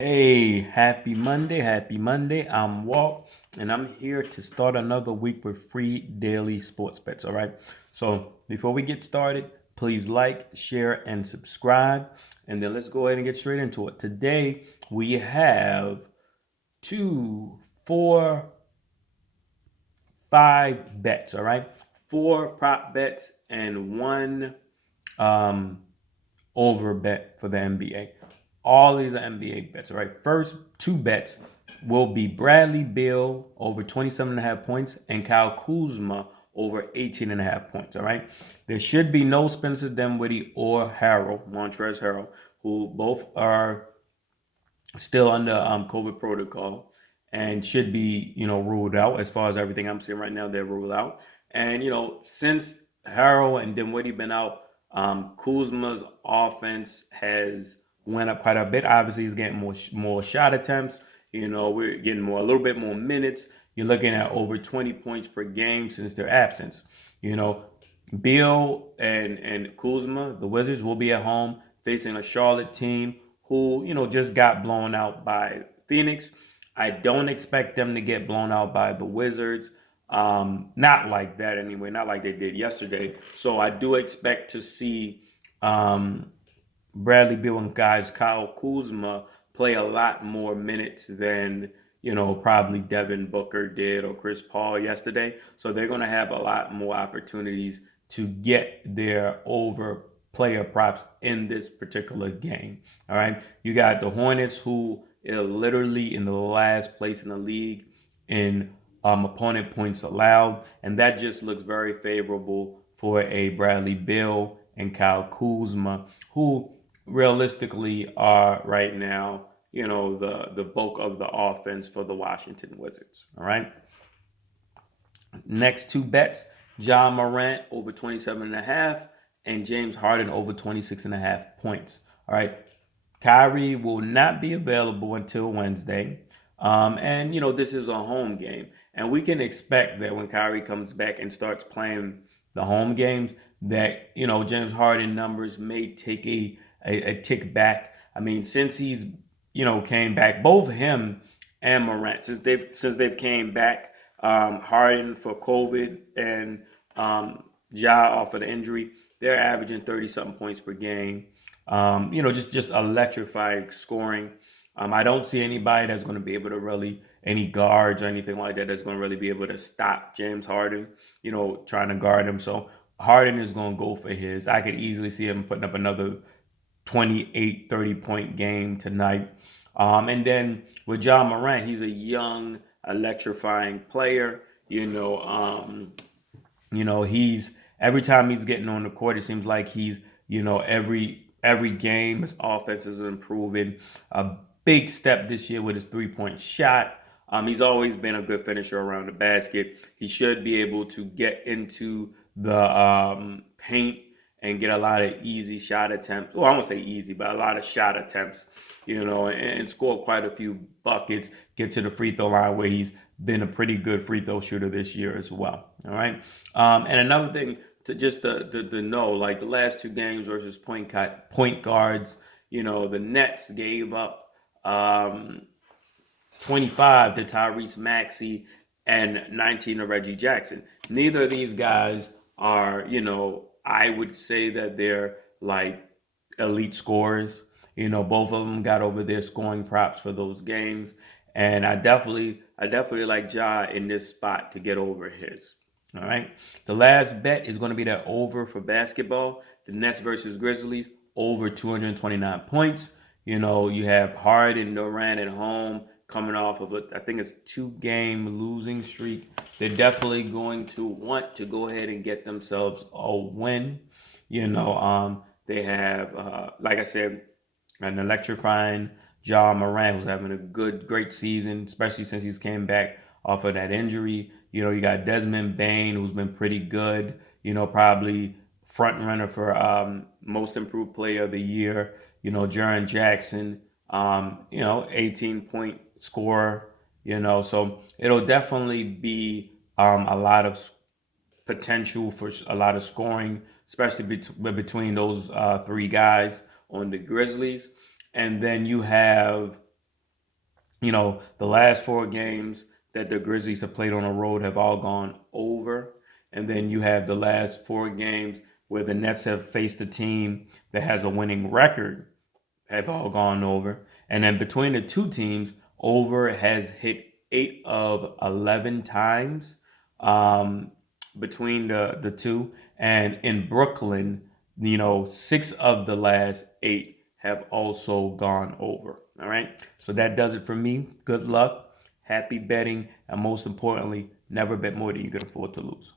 Hey, happy Monday, happy Monday. I'm Walt, and I'm here to start another week with free daily sports bets. All right. So before we get started, please like, share, and subscribe. And then let's go ahead and get straight into it. Today we have two, four, five bets. All right. Four prop bets and one um, over bet for the NBA. All these are NBA bets, all right? First two bets will be Bradley Beal over 27.5 points and Kyle Kuzma over 18.5 points, all right? There should be no Spencer Dinwiddie or Montrezl Harrell, who both are still under COVID protocol and should be, ruled out. As far as everything I'm seeing right now, they're ruled out. And, since Harrell and Dinwiddie been out, Kuzma's offense has went up quite a bit. Obviously, he's getting more shot attempts. We're getting a little bit more minutes. You're looking at over 20 points per game since their absence. You know, Beal and Kuzma, the Wizards, will be at home facing a Charlotte team who, just got blown out by Phoenix. I don't expect them to get blown out by the Wizards. Not like that anyway, not like they did yesterday. So I do expect to see um, Bradley Beal and guys Kyle Kuzma play a lot more minutes than probably Devin Booker did or Chris Paul yesterday. So they're going to have a lot more opportunities to get their over player props in this particular game. All right, you got the Hornets who are literally in the last place in the league in opponent points allowed, and that just looks very favorable for a Bradley Beal and Kyle Kuzma, who realistically are right now, the bulk of the offense for the Washington Wizards. All right. Next two bets, John Morant over 27.5 and James Harden over 26.5 points. All right. Kyrie will not be available until Wednesday. And, this is a home game. And we can expect that when Kyrie comes back and starts playing the home games, that, James Harden numbers may take a tick back. I mean, since he's, came back, both him and Morant, since they've came back, Harden for COVID and Ja off of the injury, they're averaging 30 something points per game. Just electrifying scoring. I don't see anybody that's going to be able to really any guards or anything like that that's going to really be able to stop James Harden. Trying to guard him. So Harden is going to go for his. I could easily see him putting up another 28, 30 point game tonight. And then with John Morant, he's a young, electrifying player. He's every time he's getting on the court, it seems like he's, every game his offense is improving. A big step this year with his 3 point shot. He's always been a good finisher around the basket. He should be able to get into the paint and get a lot of easy shot attempts. Well, I won't say easy, but a lot of shot attempts, and score quite a few buckets, get to the free throw line where he's been a pretty good free throw shooter this year as well. All right. And another thing to just to know, like the last two games versus point guards, the Nets gave up 25 to Tyrese Maxey and 19 to Reggie Jackson. Neither of these guys are, I would say that they're like elite scorers. Both of them got over their scoring props for those games. And I definitely like Ja in this spot to get over his. All right. The last bet is going to be that over for basketball. The Nets versus Grizzlies, over 229 points. You have Harden, Durant at home coming off of I think it's 2 game losing streak. They're definitely going to want to go ahead and get themselves a win. They have, like I said, an electrifying John Morant who's having a great season, especially since he's came back off of that injury. You got Desmond Bain who's been pretty good. Probably front runner for most improved player of the year. Jaren Jackson, 18-point scorer. So it'll definitely be a lot of potential for a lot of scoring, especially between those three guys on the Grizzlies. And then you have The last 4 games that the Grizzlies have played on the road have all gone over. And then you have the last 4 games where the Nets have faced a team that has a winning record have all gone over. And then between the two teams, over has hit 8 of 11 times um, between the two. And in Brooklyn, 6 of the last 8 have also gone over. All right. So that does it for me. Good luck. Happy betting. And most importantly, never bet more than you can afford to lose.